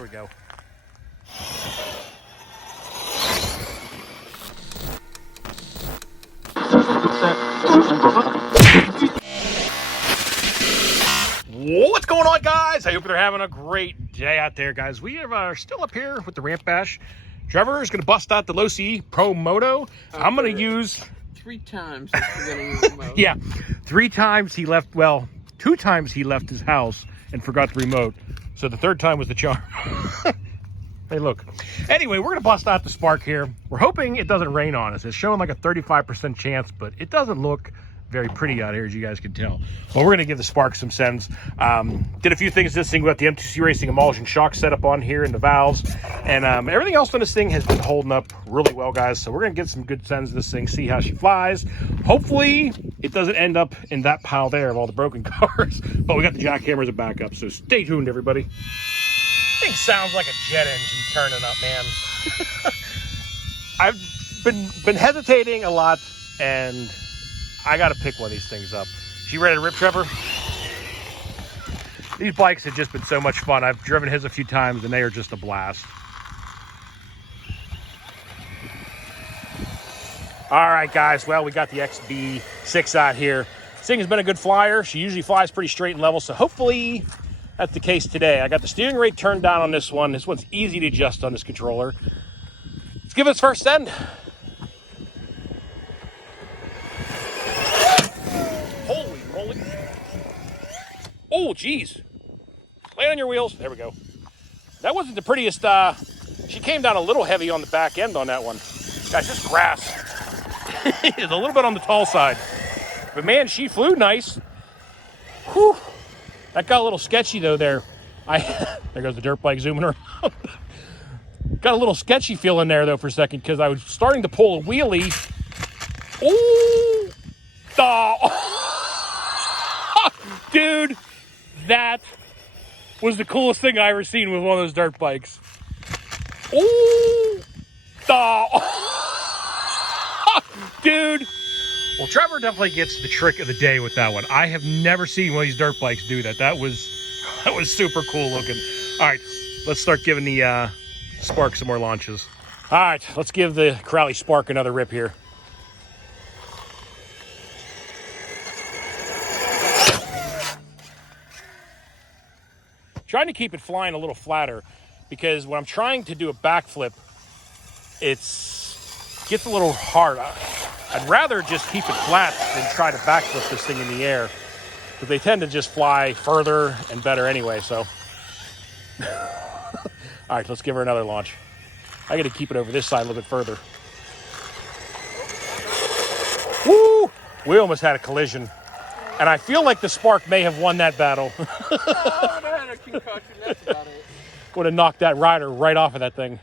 There we go. What's going on, guys? I hope you're having a great day out there, guys. We are still up here with the ramp bash. Trevor is going to bust out the Low C Pro Moto. I'm going to use... 3 times the remote. Yeah, 3 times he left, well, 2 times he left his house and forgot the remote. So the 3rd time was the charm. Hey, look. Anyway, we're going to bust out the Spark here. We're hoping it doesn't rain on us. It's showing like a 35% chance, but it doesn't look very pretty out here, as you guys can tell. Well, we're going to give the Spark some sends. Did a few things this thing. We got the MTC Racing emulsion shock setup on here in the valves. And everything else on this thing has been holding up really well, guys. So we're going to get some good sends of this thing, see how she flies. Hopefully, it doesn't end up in that pile there of all the broken cars. But we got the jackhammer as a backup, so stay tuned, everybody. Thing sounds like a jet engine turning up, man. I've been hesitating a lot, and I got to pick one of these things up. You ready to rip, Trevor? These bikes have just been so much fun. I've driven his a few times, and they are just a blast. All right, guys. Well, we got the XB6 out here. This thing has been a good flyer. She usually flies pretty straight and level, so hopefully that's the case today. I got the steering rate turned down on this one. This one's easy to adjust on this controller. Let's give it its first send. Holy moly. Oh, geez. Lay on your wheels. There we go. That wasn't the prettiest. She came down a little heavy on the back end on that one. Guys, this grass is a little bit on the tall side. But, man, she flew nice. Whew. That got a little sketchy, though, there. There goes the dirt bike zooming around. Got a little sketchy feeling there, though, for a second, because I was starting to pull a wheelie. Ooh! Oh. Dude, that was the coolest thing I ever seen with one of those dirt bikes. Ooh! Oh. Dude! Well, Trevor definitely gets the trick of the day with that one. I have never seen one of these dirt bikes do that. That was super cool looking. All right, let's start giving the Spark some more launches. All right, let's give the Crowley Spark another rip here. Trying to keep it flying a little flatter because when I'm trying to do a backflip, gets a little hard. I'd rather just keep it flat than try to backflip this thing in the air, because they tend to just fly further and better anyway, so. All right, let's give her another launch. I got to keep it over this side a little bit further. Woo! We almost had a collision, and I feel like the Spark may have won that battle. Would have knocked that rider right off of that thing.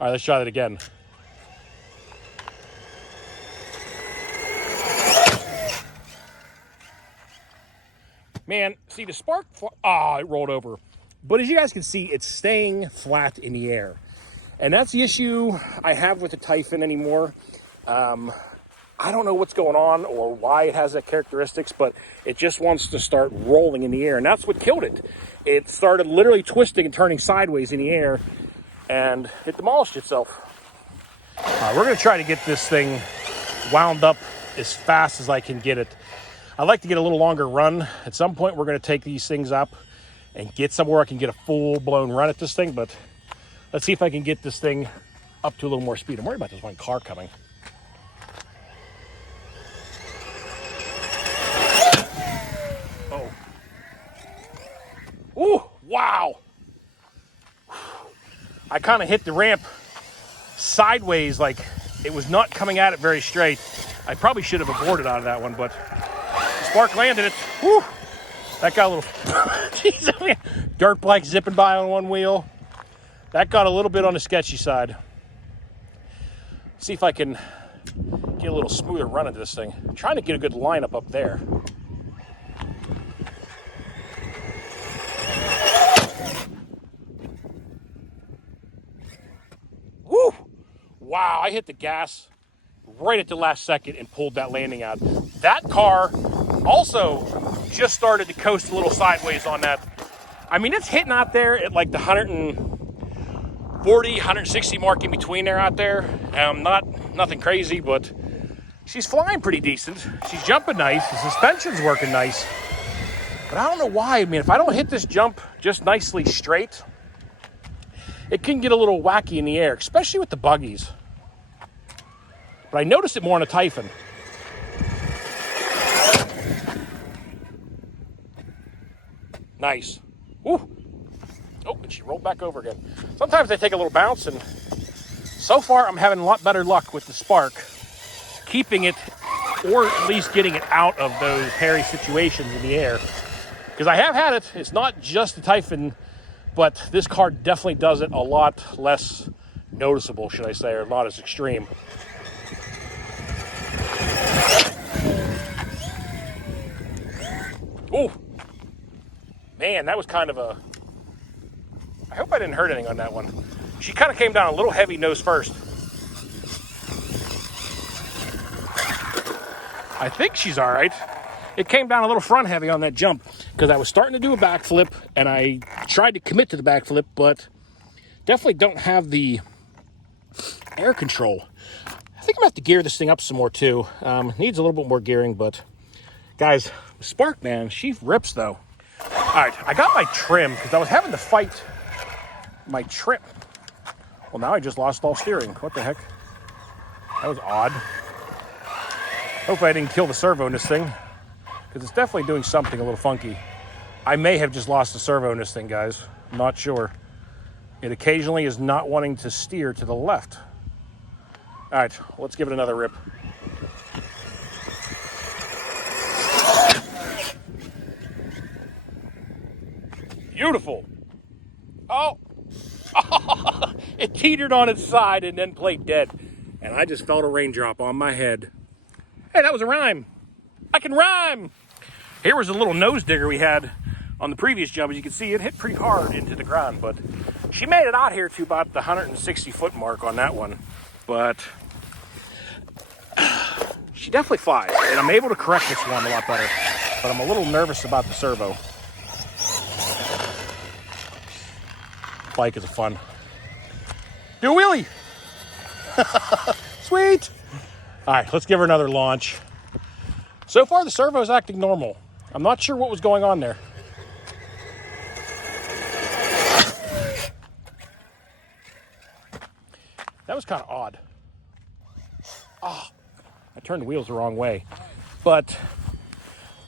All right, let's try that again. Man, see the Spark, it rolled over. But as you guys can see, it's staying flat in the air. And that's the issue I have with the Typhon anymore. I don't know what's going on or why it has that characteristics, but it just wants to start rolling in the air. And that's what killed it. It started literally twisting and turning sideways in the air, and it demolished itself. We're going to try to get this thing wound up as fast as I can get it. I'd like to get a little longer run. At some point, we're going to take these things up and get somewhere I can get a full-blown run at this thing, but let's see if I can get this thing up to a little more speed. I'm worried about this one car coming. Oh. Ooh, wow. I kind of hit the ramp sideways, like it was not coming at it very straight. I probably should have aborted out of that one, but the Spark landed it. Whew. That got a little, jeez, I mean, dirt bike zipping by on one wheel. That got a little bit on the sketchy side. See if I can get a little smoother run into this thing. I'm trying to get a good lineup up there. Woo! Wow, I hit the gas right at the last second and pulled that landing out. That car also just started to coast a little sideways on that I mean, it's hitting out there at like the 140, 160 mark in between there out there. Nothing crazy, but she's flying pretty decent. She's jumping nice. The suspension's working nice. But I don't know why. I mean, if I don't hit this jump just nicely straight, it can get a little wacky in the air, especially with the buggies. But I noticed it more on a Typhon. Nice. Ooh. Oh, and she rolled back over again. Sometimes they take a little bounce, and so far I'm having a lot better luck with the Spark, keeping it, or at least getting it out of those hairy situations in the air. Because I have had it. It's not just the Typhon, but this car definitely does it a lot less noticeable, should I say, or not as extreme. Oh, man, that was kind of a... I hope I didn't hurt anything on that one. She kind of came down a little heavy nose first. I think she's all right. It came down a little front heavy on that jump because I was starting to do a backflip, and I tried to commit to the backflip, but definitely don't have the air control. I think I'm gonna have to gear this thing up some more too. Needs a little bit more gearing, but guys, Spark, man, she rips though. All right, I got my trim because I was having to fight my trim. Well, now I just lost all steering. What the heck? That was odd. Hopefully I didn't kill the servo in this thing, because it's definitely doing something a little funky. I may have just lost the servo in this thing, guys. I'm not sure. It occasionally is not wanting to steer to the left. All right, let's give it another rip. Beautiful. Oh. It teetered on its side and then played dead. And I just felt a raindrop on my head. Hey, that was a rhyme. I can rhyme. Here was a little nose digger we had on the previous jump. As you can see, it hit pretty hard into the ground, but she made it out here to about the 160 foot mark on that one. But she definitely flies, and I'm able to correct this one a lot better. But I'm a little nervous about the servo. Bike is fun. Do a wheelie. Sweet. All right, let's give her another launch. So far, the servo's acting normal. I'm not sure what was going on there. That was kind of odd. Oh, I turned the wheels the wrong way. But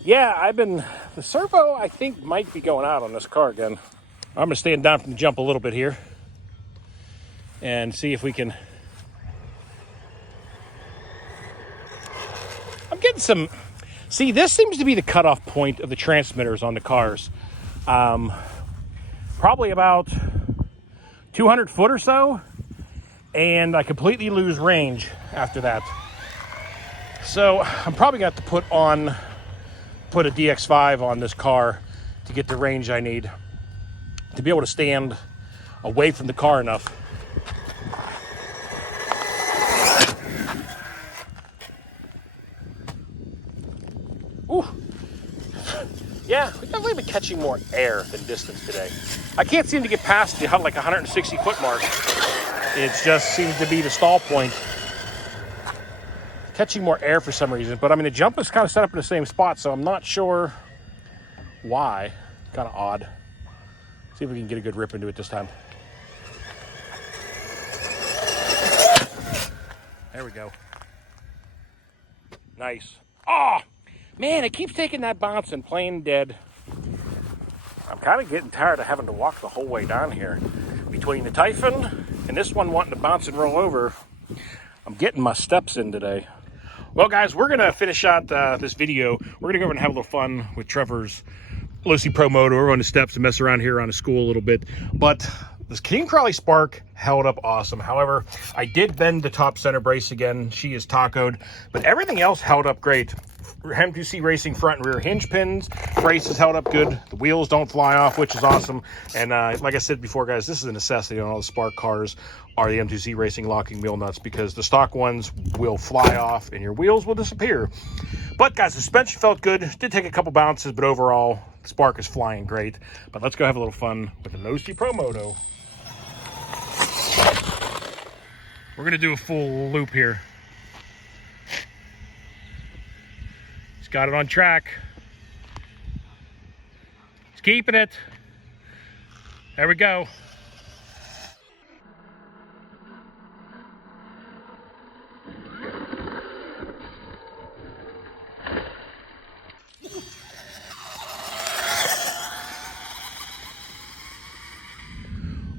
yeah, the servo, I think, might be going out on this car again. I'm gonna stand down from the jump a little bit here and see if we can. I'm getting some. See, this seems to be the cutoff point of the transmitters on the cars. Probably about 200 foot or so, and I completely lose range after that. So I'm probably gonna have to put a DX5 on this car to get the range I need to be able to stand away from the car enough. Ooh. Yeah, we've definitely been catching more air than distance today. I can't seem to get past the like 160 foot mark. It just seems to be the stall point. Catching more air for some reason, but I mean the jump is kind of set up in the same spot, so I'm not sure why. Kind of odd. See if we can get a good rip into it this time. There we go. Nice. Oh, man, it keeps taking that bounce and playing dead. I'm kind of getting tired of having to walk the whole way down here. Between the Typhon and this one wanting to bounce and roll over, I'm getting my steps in today. Well, guys, we're going to finish out this video. We're going to go over and have a little fun with Trevor's Losi Pro Moto. We're on the steps and mess around here around the school a little bit. But this King Crowley Spark held up awesome. However, I did bend the top center brace again. She is tacoed, but everything else held up great. M2C Racing front and rear hinge pins. Brace is held up good. The wheels don't fly off, which is awesome. And like I said before, guys, this is a necessity on all the Spark cars are the M2C Racing locking wheel nuts, because the stock ones will fly off and your wheels will disappear. But guys, the suspension felt good. Did take a couple bounces, but overall, the Spark is flying great. But let's go have a little fun with the No-C Pro Moto. We're gonna do a full loop here. He's got it on track. He's keeping it. There we go.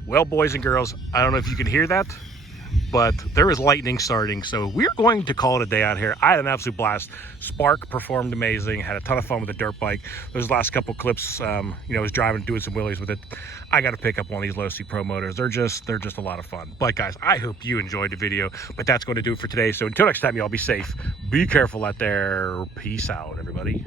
Well, boys and girls, I don't know if you can hear that, but there is lightning starting, so we're going to call it a day out here. I had an absolute blast. Spark performed amazing, had a ton of fun with the dirt bike. Those last couple clips, I was driving, doing some wheelies with it. I got to pick up one of these Low-C Pro motors. They're just a lot of fun. But guys, I hope you enjoyed the video, but that's going to do it for today. So until next time, y'all be safe, be careful out there. Peace out, everybody.